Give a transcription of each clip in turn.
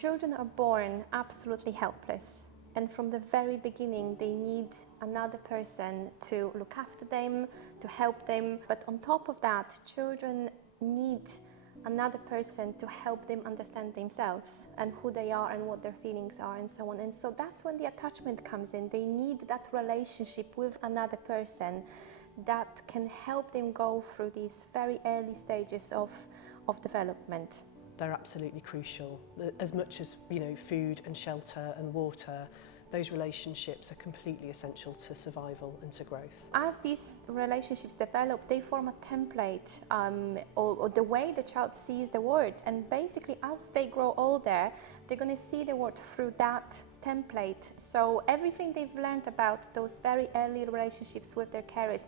Children are born absolutely helpless, and from the very beginning they need another person to look after them, to help them. But on top of that, children need another person to help them understand themselves and who they are and what their feelings are and so on. And so that's when the attachment comes in. They need that relationship with another person that can help them go through these very early stages of development. They're absolutely crucial. As much as, food and shelter and water, those relationships are completely essential to survival and to growth. As these relationships develop, they form a template or the way the child sees the world. And basically, as they grow older, they're going to see the world through that template. So everything they've learned about those very early relationships with their carers,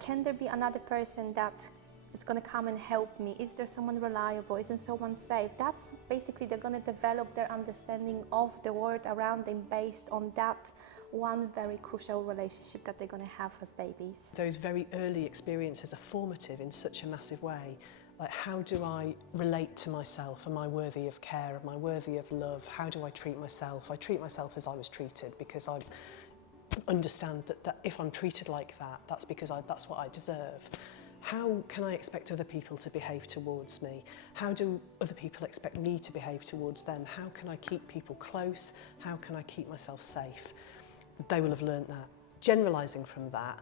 can there be another person that is going to come and help me? Is there someone reliable? Isn't someone safe? That's basically, they're going to develop their understanding of the world around them based on that one very crucial relationship that they're going to have as babies. Those very early experiences are formative in such a massive way. Like, how do I relate to myself? Am I worthy of care? Am I worthy of love? How do I treat myself? I treat myself as I was treated because I understand that if I'm treated like that, that's because that's what I deserve. How can I expect other people to behave towards me? How do other people expect me to behave towards them? How can I keep people close? How can I keep myself safe? They will have learnt that. Generalising from that,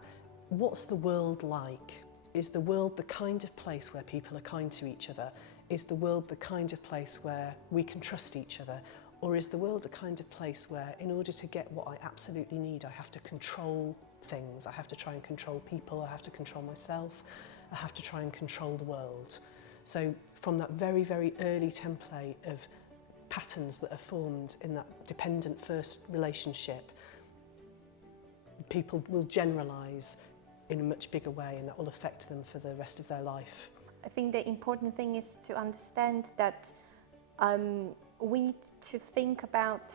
what's the world like? Is the world the kind of place where people are kind to each other? Is the world the kind of place where we can trust each other? Or is the world a kind of place where, in order to get what I absolutely need, I have to control things? I have to try and control people, I have to control myself, I have to try and control the world. So from that very, very early template of patterns that are formed in that dependent first relationship, people will generalise in a much bigger way, and that will affect them for the rest of their life. I think the important thing is to understand that we need to think about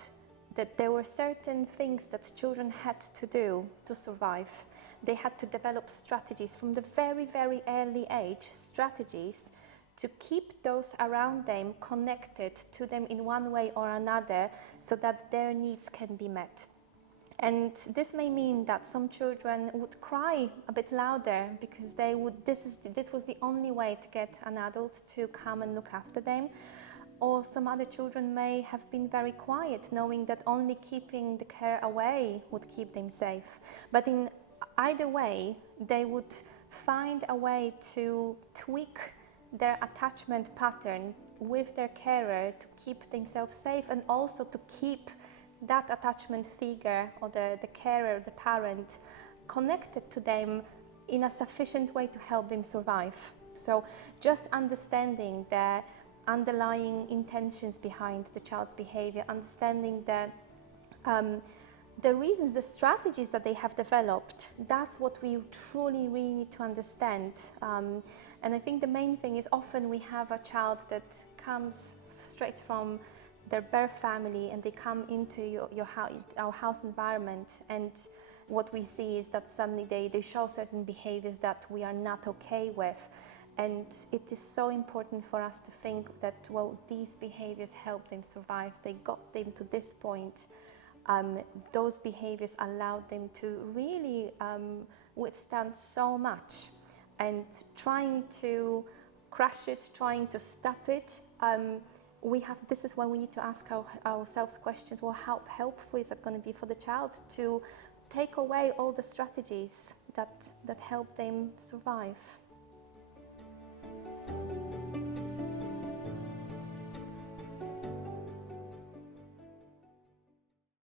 that there were certain things that children had to do to survive. They had to develop strategies from the very, very early age, strategies to keep those around them connected to them in one way or another so that their needs can be met. And this may mean that some children would cry a bit louder because this was the only way to get an adult to come and look after them. Or some other children may have been very quiet, knowing that only keeping the care away would keep them safe. But in either way, they would find a way to tweak their attachment pattern with their carer to keep themselves safe, and also to keep that attachment figure or the carer, the parent, connected to them in a sufficient way to help them survive. So just understanding the underlying intentions behind the child's behavior, understanding the reasons, the strategies that they have developed, that's what we truly really need to understand. And I think the main thing is often we have a child that comes straight from their birth family and they come into our house environment, and what we see is that suddenly they show certain behaviors that we are not okay with. And it is so important for us to think that, well, these behaviors helped them survive. They got them to this point. Those behaviors allowed them to really withstand so much. And trying to crush it, trying to stop it, this is when we need to ask ourselves questions. Well, how helpful is that going to be for the child to take away all the strategies that help them survive?